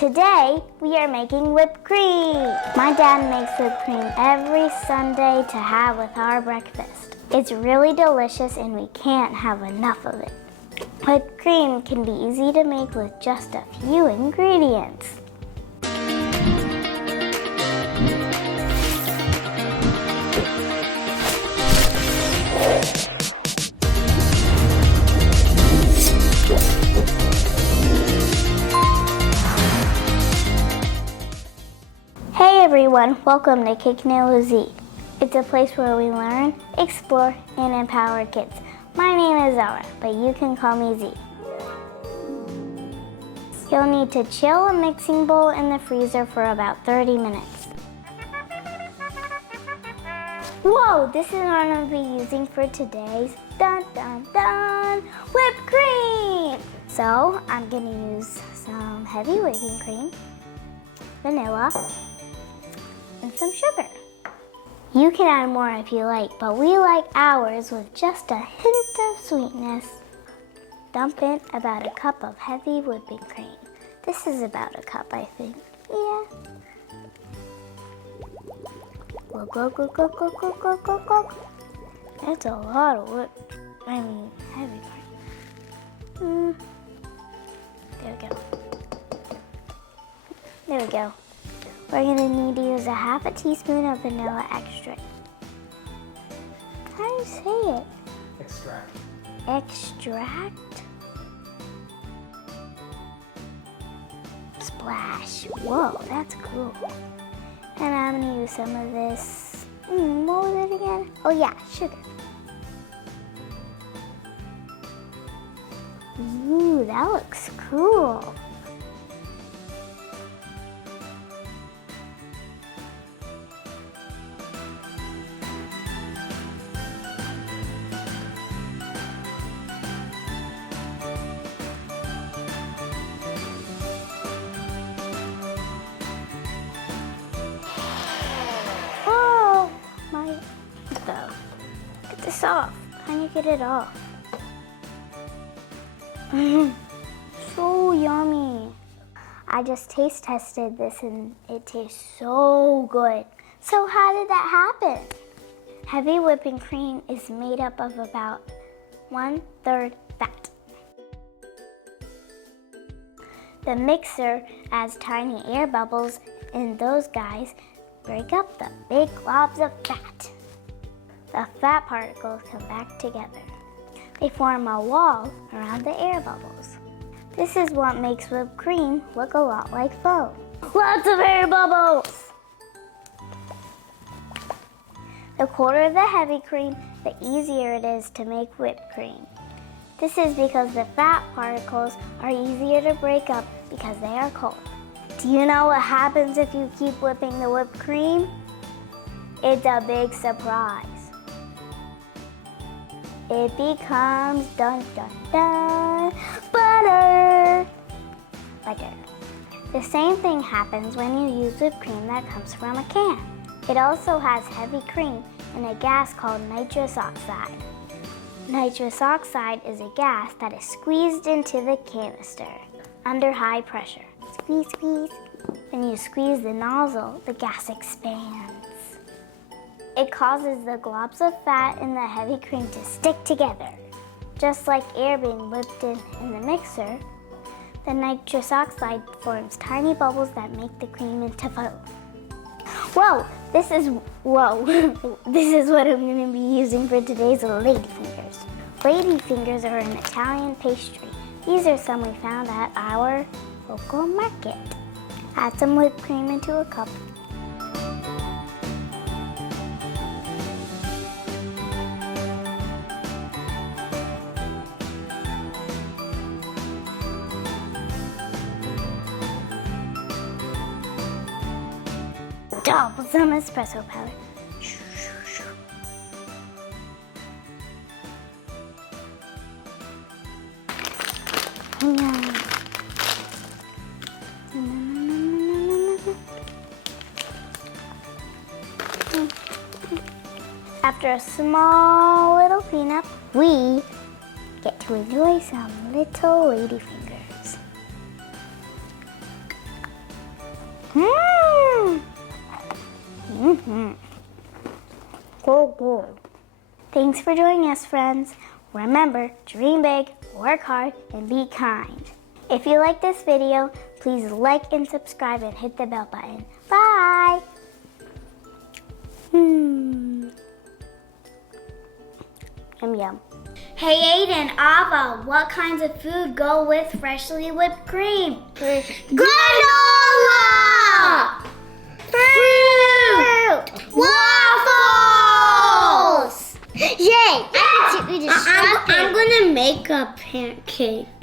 Today, we are making whipped cream. My dad makes whipped cream every Sunday to have with our breakfast. It's really delicious and we can't have enough of it. Whipped cream can be easy to make with just a few ingredients. Hey everyone, welcome to Cake Nail Z. It's a place where we learn, explore, and empower kids. My name is Zara, but you can call me Z. You'll need to chill a mixing bowl in the freezer for about 30 minutes. Whoa, this is what I'm going to be using for today's whipped cream. So I'm going to use some heavy whipping cream, vanilla, and some sugar. You can add more if you like, but we like ours with just a hint of sweetness. Dump in about a cup of heavy whipping cream. This is about a cup, I think. Yeah. Go, go, go, go, go, go, go, go, go. That's a lot of heavy cream. There we go. There we go. We're going to need to use a half a teaspoon of vanilla extract. How do you say it? Extract. Extract? Splash. Whoa, that's cool. And I'm going to use some of this. What was it again? Oh yeah, sugar. Ooh, that looks cool. Get this off. How do you get it off? So yummy. I just taste tested this and it tastes so good. So how did that happen? Heavy whipping cream is made up of about 1/3 fat. The mixer adds tiny air bubbles and those guys break up the big globs of fat. The fat particles come back together. They form a wall around the air bubbles. This is what makes whipped cream look a lot like foam. Lots of air bubbles! The colder the heavy cream, the easier it is to make whipped cream. This is because the fat particles are easier to break up because they are cold. Do you know what happens if you keep whipping the whipped cream? It's a big surprise. It becomes butter. Butter. The same thing happens when you use whipped cream that comes from a can. It also has heavy cream and a gas called nitrous oxide. Nitrous oxide is a gas that is squeezed into the canister under high pressure. Squeeze, squeeze. When you squeeze the nozzle, the gas expands. It causes the globs of fat in the heavy cream to stick together. Just like air being whipped in the mixer, the nitrous oxide forms tiny bubbles that make the cream into foam. This is what I'm going to be using for today's ladyfingers. Ladyfingers are an Italian pastry. These are some we found at our local market. Add some whipped cream into a cup. Double some espresso powder. Yum. After a small little cleanup, we get to enjoy some little ladyfingers. So good. Thanks for joining us, friends. Remember, dream big, work hard, and be kind. If you like this video, please like and subscribe and hit the bell button. Bye! Yum yum. Hey Aiden, Ava, what kinds of food go with freshly whipped cream? Granola! Fruit! Waffles! Yay! I'm gonna make a pancake.